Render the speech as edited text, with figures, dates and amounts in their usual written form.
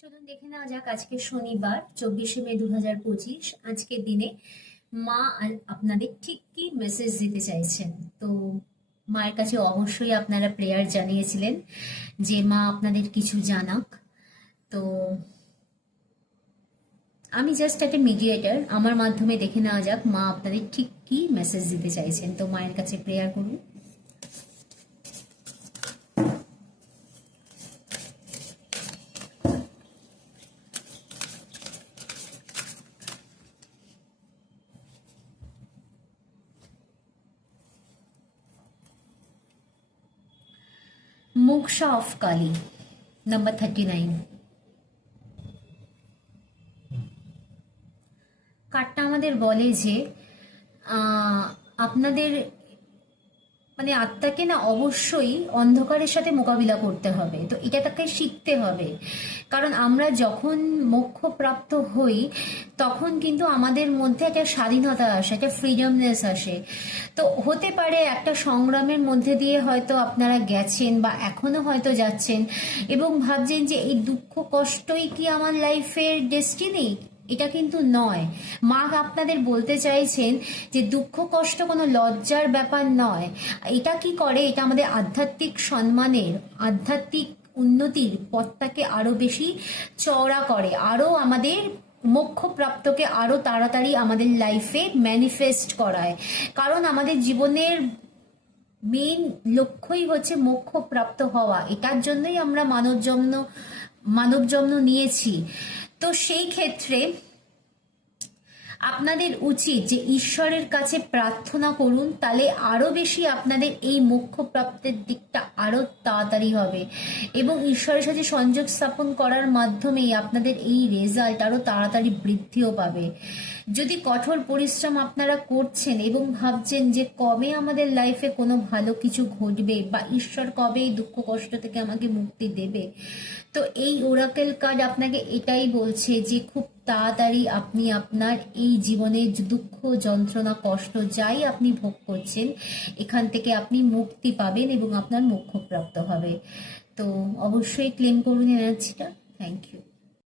চলুন দেখে নেওয়া যাক আজকে শনিবার 24শে মে 2025 আজকের দিনে মা আপনাদের ঠিক কি মেসেজ দিতে চাইছেন। তো মায়ের কাছে অবশ্যই আপনারা প্রেয়ার জানিয়েছিলেন যে মা আপনাদের কিছু জানাক। তো আমি জাস্ট একটা মিডিয়েটর, আমার মাধ্যমে দেখে নেওয়া যাক মা আপনাদের ঠিক কি মেসেজ দিতে চাইছেন। তো মায়ের কাছে প্রেয়ার করুন। Moksha of Kali, number 39। কার্ডটা আমাদের বলে যে আপনাদের মানে আত্মাকে না অবশ্যই অন্ধকারের সাথে মোকাবিলা করতে হবে। তো এটাকে শিখতে হবে, কারণ আমরা যখন মোক্ষ প্রাপ্ত হই তখন কিন্তু আমাদের মধ্যে একটা স্বাধীনতা আসে, একটা ফ্রিডমনেস আসে। তো হতে পারে একটা সংগ্রামের মধ্যে দিয়ে হয়তো আপনারা গেছেন বা এখনো হয়তো যাচ্ছেন এবং ভাবছেন যে এই দুঃখ কষ্টই কি আমার লাইফের ডেস্টিনি। এটা কিন্তু নয়। মা আপনাদের বলতে চাইছেন যে দুঃখ কষ্ট কোনো লজ্জার ব্যাপার নয়। এটা কি করে, এটা আমাদের আধ্যাত্মিক সম্মানের, আধ্যাত্মিক উন্নতির পথটাকে আরো বেশি চওড়া করে, আরো আমাদের মোক্ষ প্রাপ্তকে আরো তাড়াতাড়ি আমাদের লাইফে ম্যানিফেস্ট করায়। কারণ আমাদের জীবনের মেন লক্ষ্যই হচ্ছে মোক্ষ প্রাপ্ত হওয়া। এটার জন্যই আমরা মানব জন্ম নিয়েছি। তো সেই ক্ষেত্রে আপনাদের উচিত যে ঈশ্বরের কাছে প্রার্থনা করুন, তাহলে আরো বেশি আপনাদের এই মোক্ষ প্রাপ্তির দিকটা আরো তাড়াতাড়ি হবে এবং ঈশ্বরের সাথে সংযোগ স্থাপন করার মাধ্যমেই আপনাদের এই রেজাল্ট আরো তাড়াতাড়ি বৃদ্ধিও পাবে। যদি কঠোর পরিশ্রম আপনারা করছেন এবং ভাবছেন যে কবে আমাদের লাইফে কোনো ভালো কিছু ঘটবে বা ঈশ্বর কবে এই দুঃখ কষ্ট থেকে আমাকে মুক্তি দেবে, তো এই ওরাকেল কার্ড আপনাকে এটাই বলছে যে খুব তাড়াতাড়ি আপনি আপনার এই জীবনের দুঃখ যন্ত্রণা কষ্ট যাই আপনি ভোগ করছেন এখান থেকে আপনি মুক্তি পাবেন এবং আপনার মোক্ষ প্রাপ্ত হবে। তো অবশ্যই ক্লেম করুন এনার্জিটা। Thank you.